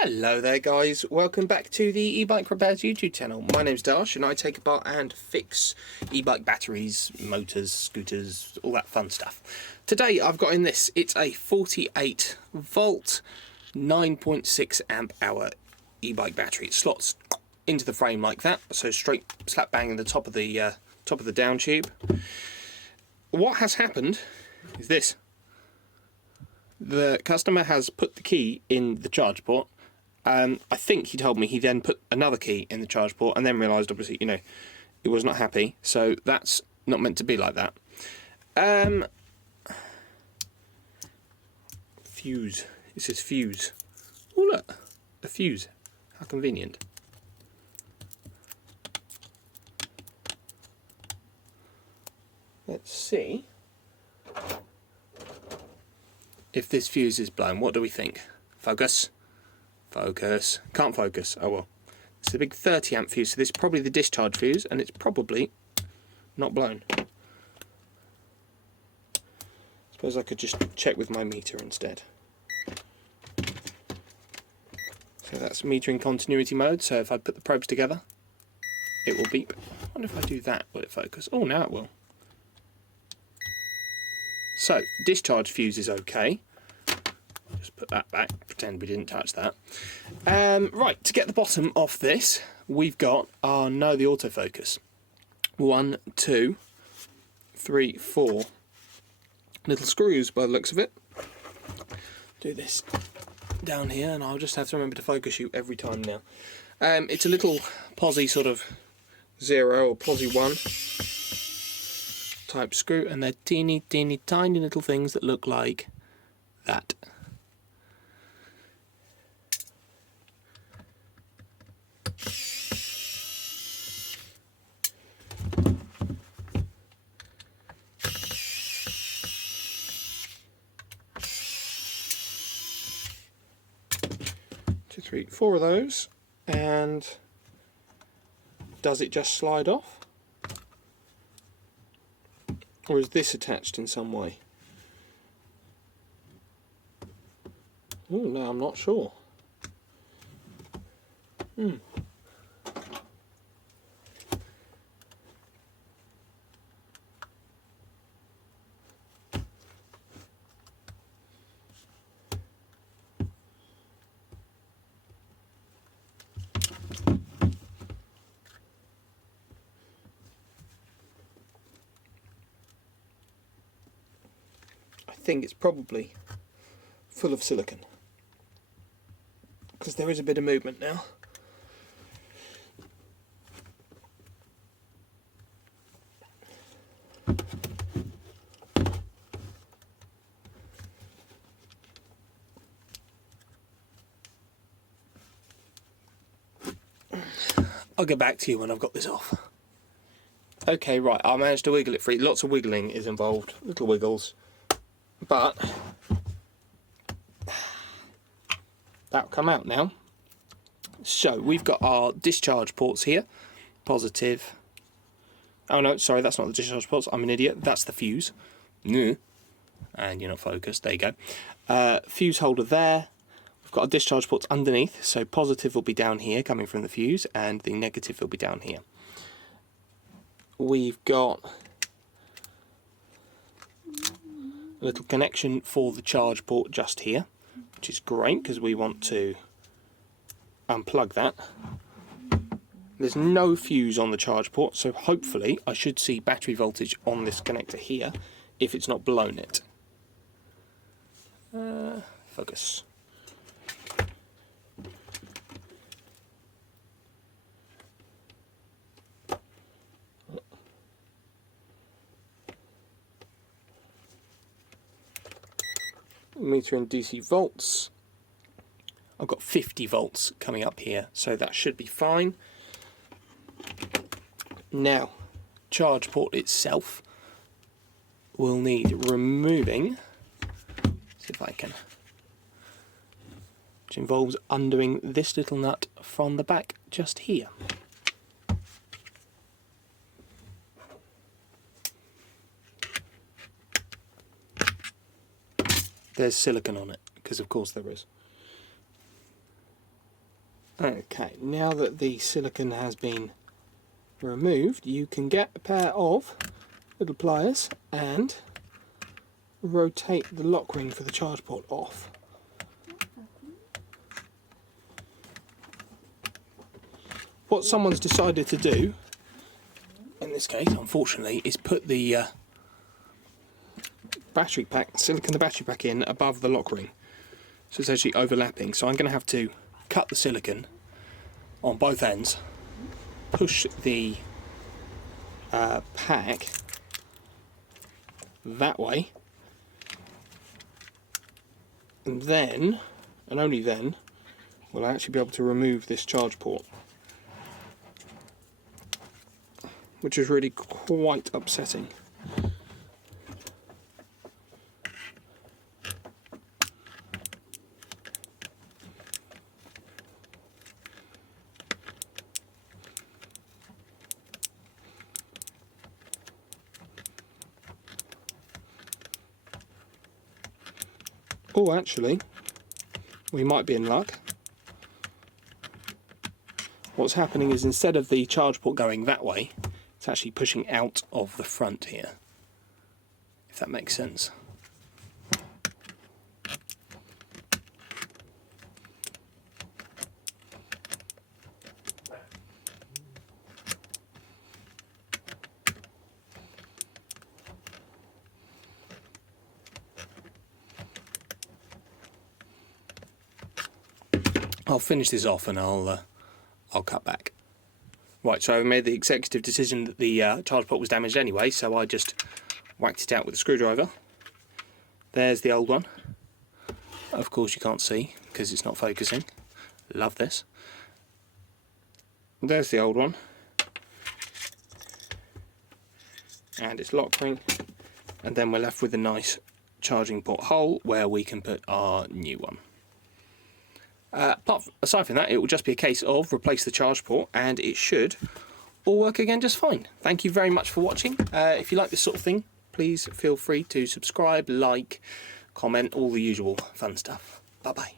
Hello there guys, welcome back to the e-bike repairs YouTube channel. My name's Darsh and I take apart and fix e-bike batteries, motors, scooters, all that fun stuff. Today I've got in this, it's a 48 volt 9.6 amp hour e-bike battery. It slots into the frame like that, so straight slap bang in the top of the down tube. What has happened is this. The customer has put the key in the charge port. I think he told me he then put another key in the charge port and then realised, obviously, it was not happy. So that's not meant to be like that. Fuse. It says fuse. Oh look, a fuse. How convenient. Let's see if this fuse is blown. What do we think? Focus. Focus. Can't focus. Oh well. It's a big 30 amp fuse, so this is probably the discharge fuse, and it's probably not blown. Suppose I could just check with my meter instead. So that's metering continuity mode, so if I put the probes together, it will beep. I wonder if I do that, will it focus? Oh, now it will. So, discharge fuse is okay. Just put that back, pretend we didn't touch that. Right, to get the bottom off this, we've got the autofocus. 1, 2, 3, 4 little screws by the looks of it. Do this down here, and I'll just have to remember to focus you every time now. It's a little posi sort of 0 or posi 1 type screw, and they're teeny tiny little things that look like that. Two, three, 4 of those, and does it just slide off? Or is this attached in some way? Oh no, I'm not sure. I think it's probably full of silicon, because there is a bit of movement now. I'll get back to you when I've got this off. Okay, right, I managed to wiggle it free. Lots of wiggling is involved, little wiggles. But that'll come out now. So we've got our discharge ports here, positive. Oh no, sorry, that's not the discharge ports. I'm an idiot. That's the fuse. And you're not focused. There you go. Fuse holder there. We've got our discharge ports underneath. So positive will be down here, coming from the fuse, and the negative will be down here. We've got a little connection for the charge port just here, which is great because we want to unplug that. There's no fuse on the charge port, so hopefully I should see battery voltage on this connector here if it's not blown it. Focus. Meter in DC volts. I've got 50 volts coming up here, so that should be fine. Now, charge port itself will need removing. See if I can. Which involves undoing this little nut from the back just here. There's silicon on it, because of course there is. Okay, now that the silicone has been removed, you can get a pair of little pliers and rotate the lock ring for the charge port off. What someone's decided to do, in this case unfortunately, is put the battery pack, silicone the battery pack in above the lock ring. So it's actually overlapping, so I'm going to have to cut the silicone on both ends, push the pack that way, and then, and only then, will I actually be able to remove this charge port, which is really quite upsetting. Oh, actually, we might be in luck. What's happening is, instead of the charge port going that way, it's actually pushing out of the front here, if that makes sense. I'll finish this off and I'll cut back. Right, so I made the executive decision that the charge port was damaged anyway, so I just whacked it out with a screwdriver. There's the old one. Of course you can't see because it's not focusing. Love this. There's the old one. And its lock ring. And then we're left with a nice charging port hole where we can put our new one. Aside from that, it will just be a case of replace the charge port and it should all work again just fine. Thank you very much for watching. If you like this sort of thing, please feel free to subscribe, like, comment, all the usual fun stuff. Bye bye.